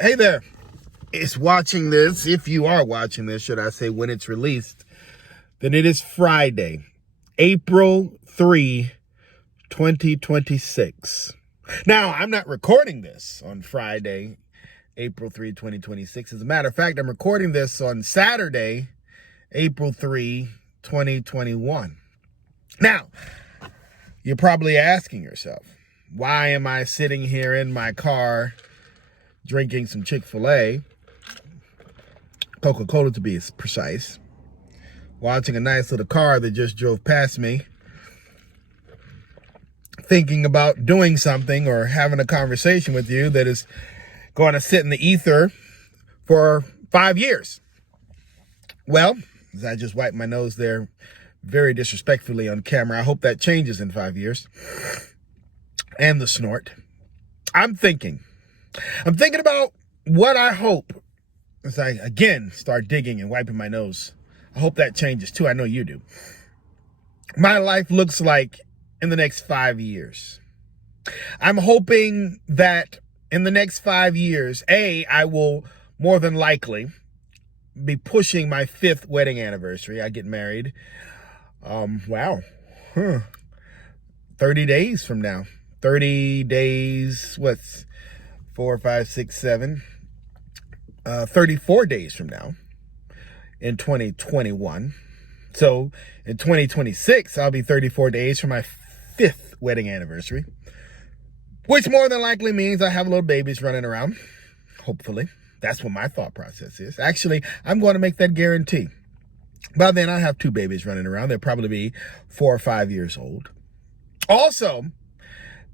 Hey there. It's watching this, if you are watching this, should I say, when it's released, then it is Friday, April 3, 2026. Now, I'm not recording this on Friday, April 3, 2026. As a matter of fact, I'm recording this on Saturday, April 3, 2021. Now, you're probably asking yourself, why am I sitting here in my car drinking some Chick-fil-A, Coca-Cola to be precise, watching a nice little car that just drove past me, thinking about doing something or having a conversation with you that is going to sit in the ether for 5 years? Well, as I just wiped my nose there very disrespectfully on camera, I hope that changes in 5 years. And the snort. I'm thinking about what I hope, as I again start digging and wiping my nose, I hope that changes too. I know you do. My life looks like in the next 5 years. I'm hoping that in the next 5 years, I will more than likely be pushing my 5th wedding anniversary. I get married. 30 days from now. 30 days, what's 4, 5, 6, 7, 34 days from now in 2021. So in 2026, I'll be 34 days from my 5th wedding anniversary, which more than likely means I have little babies running around. Hopefully. That's what my thought process is. Actually, I'm going to make that guarantee. By then, I have 2 babies running around. They'll probably be 4 or 5 years old. Also,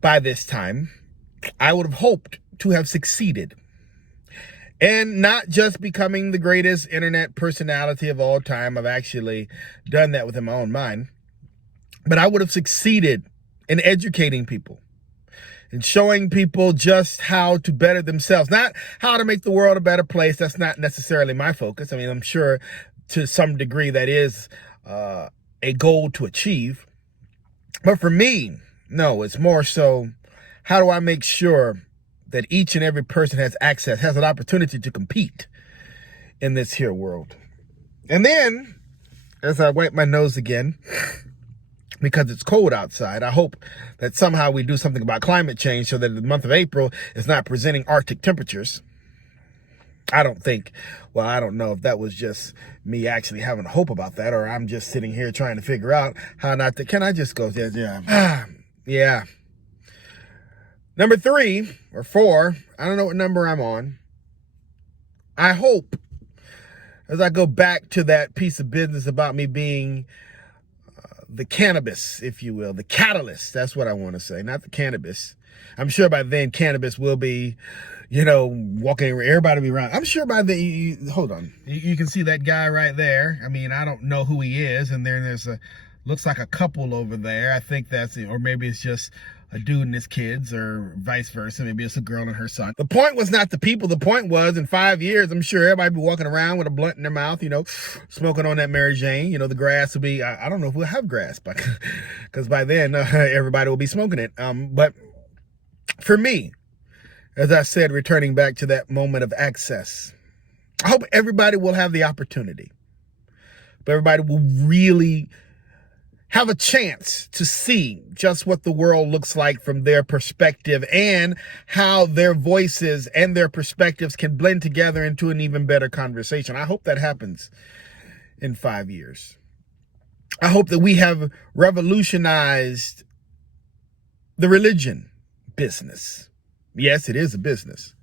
by this time, I would have hoped to have succeeded and not just becoming the greatest internet personality of all time. I've actually done that within my own mind, but I would have succeeded in educating people and showing people just how to better themselves, not how to make the world a better place. That's not necessarily my focus. I mean, I'm sure to some degree that is a goal to achieve, but for me, no, it's more so, how do I make sure that each and every person has access, has an opportunity to compete in this here world? And then, as I wipe my nose again, because it's cold outside, I hope that somehow we do something about climate change so that the month of April is not presenting Arctic temperatures. I don't know if that was just me actually having hope about that, or I'm just sitting here trying to figure out how not to. Can I just go? Yeah. Number 3 or 4, I don't know what number I'm on. I hope, as I go back to that piece of business about me being the cannabis, if you will, the catalyst. That's what I want to say, not the cannabis. I'm sure by then cannabis will be, walking, everybody will be around. I'm sure by then, hold on. You can see that guy right there. I mean, I don't know who he is. And then looks like a couple over there. I think that's it. Or maybe it's just a dude and his kids, or vice versa. Maybe it's a girl and her son. The point was not the people. The point was, in 5 years, I'm sure everybody will be walking around with a blunt in their mouth, smoking on that Mary Jane. The grass will be, I don't know if we'll have grass, because by then everybody will be smoking it. But for me, as I said, returning back to that moment of access, I hope everybody will have the opportunity. But everybody will really have a chance to see just what the world looks like from their perspective, and how their voices and their perspectives can blend together into an even better conversation. I hope that happens in 5 years. I hope that we have revolutionized the religion business. Yes, it is a business.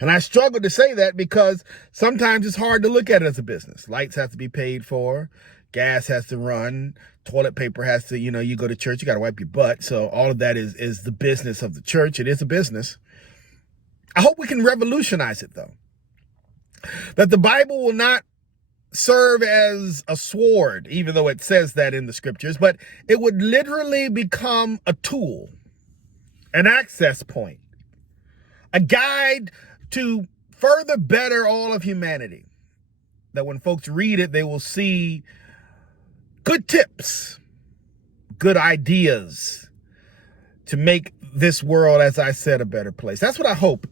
And I struggle to say that because sometimes it's hard to look at it as a business. Lights have to be paid for. Gas has to run. Toilet paper has to, you go to church, you got to wipe your butt. So all of that is the business of the church. It is a business. I hope we can revolutionize it, though. That the Bible will not serve as a sword, even though it says that in the scriptures, but it would literally become a tool, an access point, a guide to further better all of humanity. That when folks read it, they will see good tips, good ideas to make this world, as I said, a better place. That's what I hope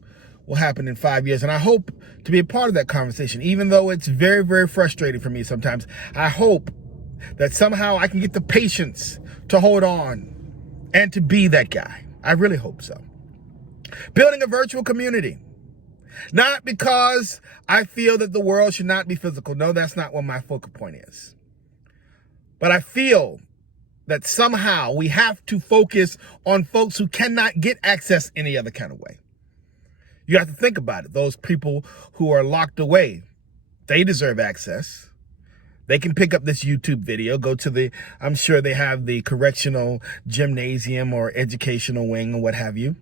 will happen in 5 years. And I hope to be a part of that conversation, even though it's very, very frustrating for me sometimes. I hope that somehow I can get the patience to hold on and to be that guy. I really hope so. Building a virtual community. Not because I feel that the world should not be physical. No, that's not what my focal point is. But I feel that somehow we have to focus on folks who cannot get access any other kind of way. You have to think about it. Those people who are locked away, they deserve access. They can pick up this YouTube video, go to I'm sure they have the correctional gymnasium or educational wing or what have you.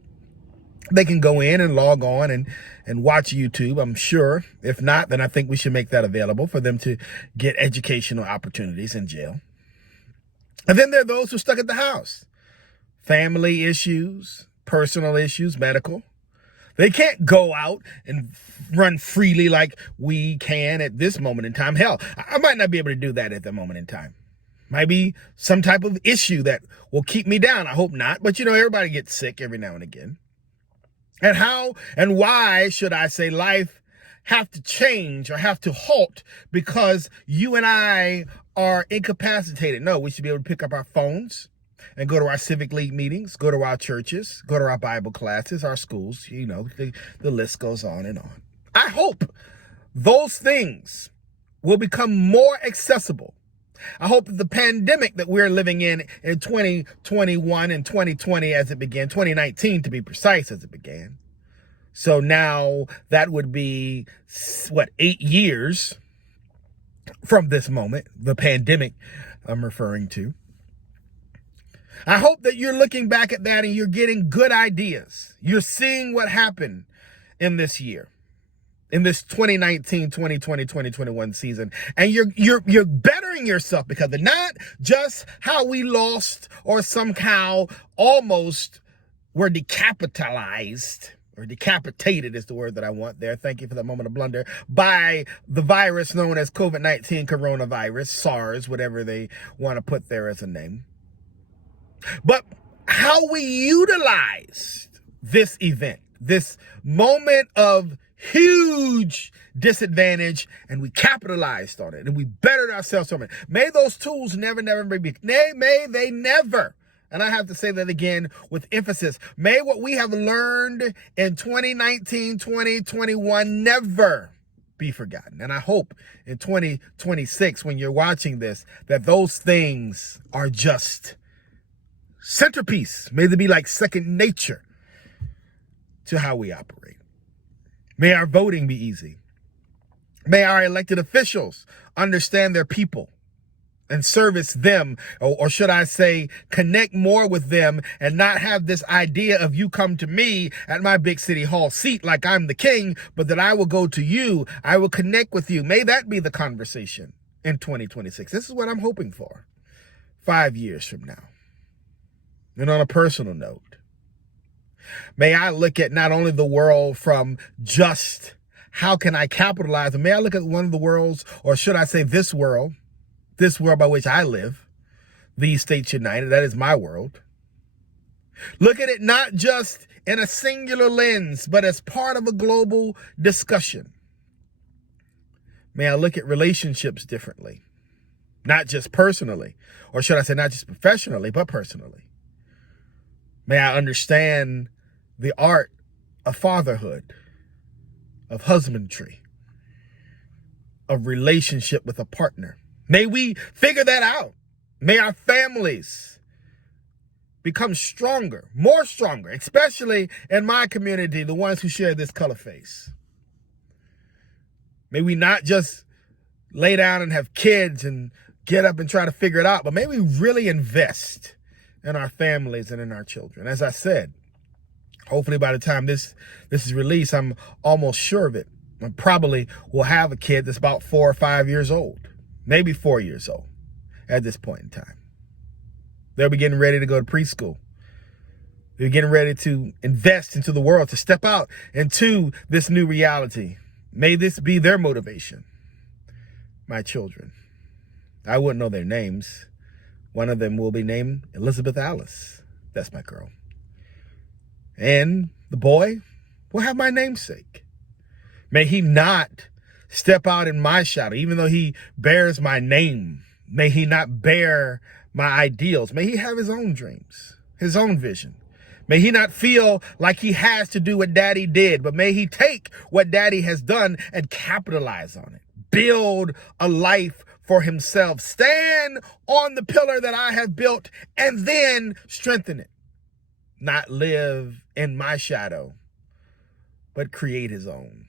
They can go in and log on and watch YouTube, I'm sure. If not, then I think we should make that available for them to get educational opportunities in jail. And then there are those who are stuck at the house. Family issues, personal issues, medical. They can't go out and run freely like we can at this moment in time. Hell, I might not be able to do that at the moment in time. Might be some type of issue that will keep me down. I hope not. But, everybody gets sick every now and again. And how and why should I say life have to change or have to halt because you and I are incapacitated? No, we should be able to pick up our phones and go to our civic league meetings, go to our churches, go to our Bible classes, our schools, the list goes on and on. I hope those things will become more accessible. I hope that the pandemic that we're living in 2021 and 2020 as it began, 2019 to be precise as it began. So now that would be, 8 years from this moment, the pandemic I'm referring to. I hope that you're looking back at that and you're getting good ideas. You're seeing what happened in this year, in this 2019, 2020, 2021 season. And you're bettering yourself because of not just how we lost or somehow almost were decapitalized, or decapitated is the word that I want there. Thank you for that moment of blunder, by the virus known as COVID-19 coronavirus, SARS, whatever they want to put there as a name. But how we utilized this event, this moment of huge disadvantage, and we capitalized on it and we bettered ourselves from it. May those tools never be, may they never, and I have to say that again with emphasis, may what we have learned in 2019, 2021 never be forgotten. And I hope in 2026, when you're watching this, that those things are just centerpiece. May they be like second nature to how we operate. May our voting be easy. May our elected officials understand their people and service them, or should I say, connect more with them and not have this idea of you come to me at my big city hall seat like I'm the king, but that I will go to you. I will connect with you. May that be the conversation in 2026. This is what I'm hoping for 5 years from now. And on a personal note, may I look at not only the world from just how can I capitalize, but may I look at one of the worlds, or should I say this world by which I live, these States United, that is my world. Look at it not just in a singular lens, but as part of a global discussion. May I look at relationships differently, not just personally, or should I say not just professionally, but personally. May I understand the art of fatherhood, of husbandry, of relationship with a partner. May we figure that out. May our families become stronger, more stronger, especially in my community, the ones who share this color face. May we not just lay down and have kids and get up and try to figure it out, but may we really invest in our families and in our children. As I said, hopefully by the time this is released, I'm almost sure of it. I probably will have a kid that's about 4 or 5 years old, maybe 4 years old at this point in time. They'll be getting ready to go to preschool. They're getting ready to invest into the world, to step out into this new reality. May this be their motivation. My children. I wouldn't know their names. One of them will be named Elizabeth Alice. That's my girl. And the boy, will have my namesake. May he not step out in my shadow, even though he bears my name. May he not bear my ideals. May he have his own dreams, his own vision. May he not feel like he has to do what daddy did, but may he take what daddy has done and capitalize on it. Build a life for himself. Stand on the pillar that I have built and then strengthen it. Not live in my shadow, but create his own.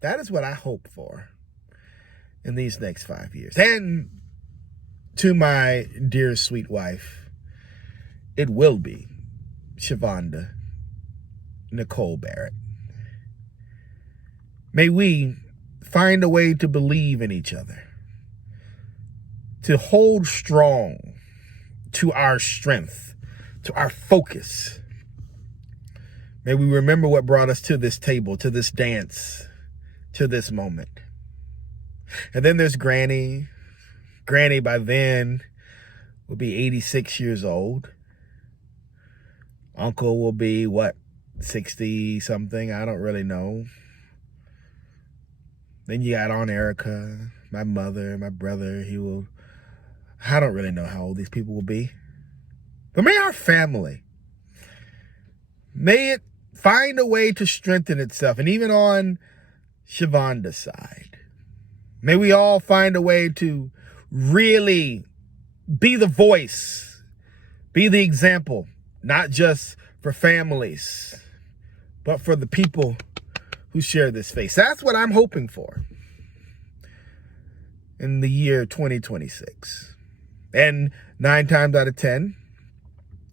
That is what I hope for in these next 5 years. And to my dear sweet wife, it will be Shavonda Nicole Barrett. May we find a way to believe in each other, to hold strong to our strength, to our focus. May we remember what brought us to this table, to this dance, to this moment. And then there's Granny. Granny by then will be 86 years old. Uncle will be, 60 something? I don't really know. Then you got Aunt Erica, my mother, my brother. I don't really know how old these people will be. But may our family, may it find a way to strengthen itself. And even on Shavonda's side, may we all find a way to really be the voice, be the example, not just for families, but for the people who share this space. That's what I'm hoping for in the year 2026. And 9 times out of 10,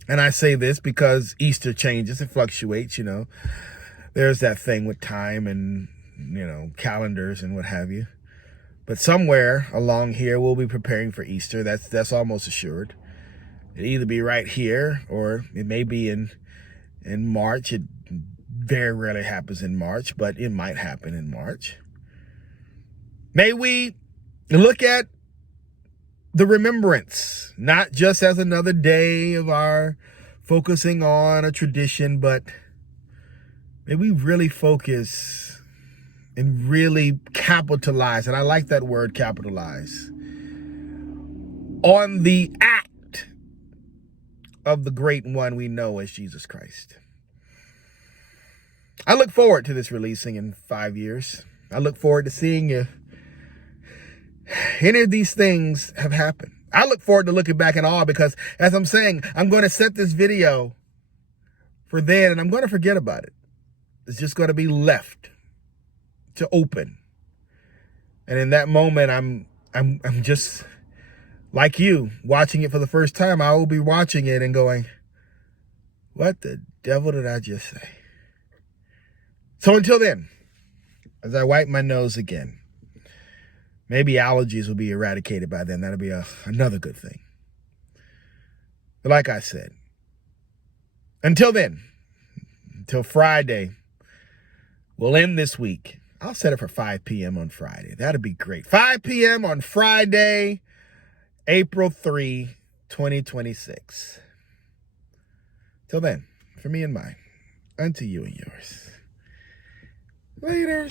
and I say this because Easter changes, it fluctuates, there's that thing with time and, calendars and what have you. But somewhere along here, we'll be preparing for Easter. That's almost assured. It'll either be right here or it may be in March. It very rarely happens in March, but it might happen in March. May we look at the remembrance, not just as another day of our focusing on a tradition, but may we really focus and really capitalize, and I like that word, capitalize, on the act of the great one we know as Jesus Christ. I look forward to this releasing in 5 years. I look forward to seeing if any of these things have happened. I look forward to looking back in awe because, as I'm saying, I'm going to set this video for then, and I'm going to forget about it. It's just going to be left to open. And in that moment, I'm just like you, watching it for the first time. I will be watching it and going, what the devil did I just say? So until then, as I wipe my nose again, maybe allergies will be eradicated by then. That'll be another good thing. But like I said, until then, until Friday, we'll end this week. I'll set it for 5 p.m. on Friday. That'd be great. 5 p.m. on Friday, April 3, 2026. Till then, for me and mine, unto you and yours. Later.